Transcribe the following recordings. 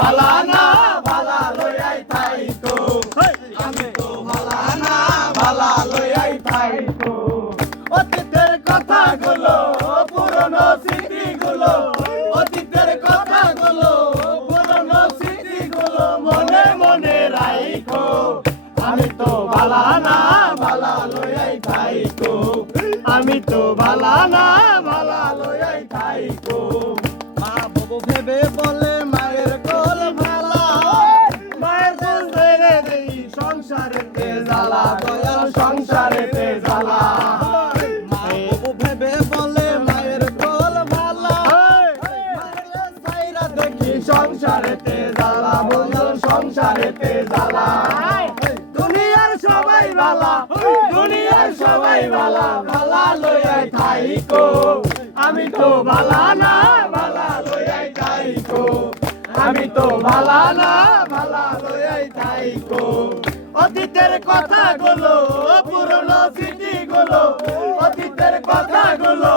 ভালা না ভালা লইয়াই থাইকো আমি তো ভালা না ভালা লইয়াই থাইকো অতীতের কথাগুলো পুরনো স্মৃতিগুলো অতীতের কথাগুলো পুরনো স্মৃতিগুলো মনে মনে রাইখো আমি তো ভালা না ভালা লইয়াই থাইকো আমি তো ভালা না ভালা লইয়াই থাইকো মা বাবু ভেবে বলে মায়ের কোল ভালা মায়ের কোল ছেড়ে দেই সংসারেতে জ্বালা দয়াল সংসারেতে জ্বালা মা বাবু ভেবে বলে মায়ের কোল ভালা মায়ের ছাইরা দেখি সংসারেতে জ্বালা বন্ধু সংসারেতে জ্বালা দুনিয়ার সবাই ভালা দুনিয়ার সবাই ভালা ভালা লইয়াই থাইকো আমি তো ভালা না ভালা লইয়াই থাইকো আমি তো ভালা না ভালা লইয়াই থাইকো অতীতের কথাগুলো পুরনো স্মৃতিগুলো অতীতের কথাগুলো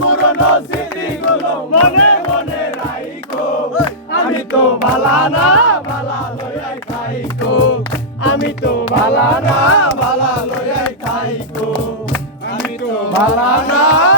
পুরনো স্মৃতিগুলো মনে মনে রাইখো আমি তো ভালা না ভালা লইয়াই থাইকো আমি তো ভালা না ভালা লইয়াই থাইকো আমি তো ভালা না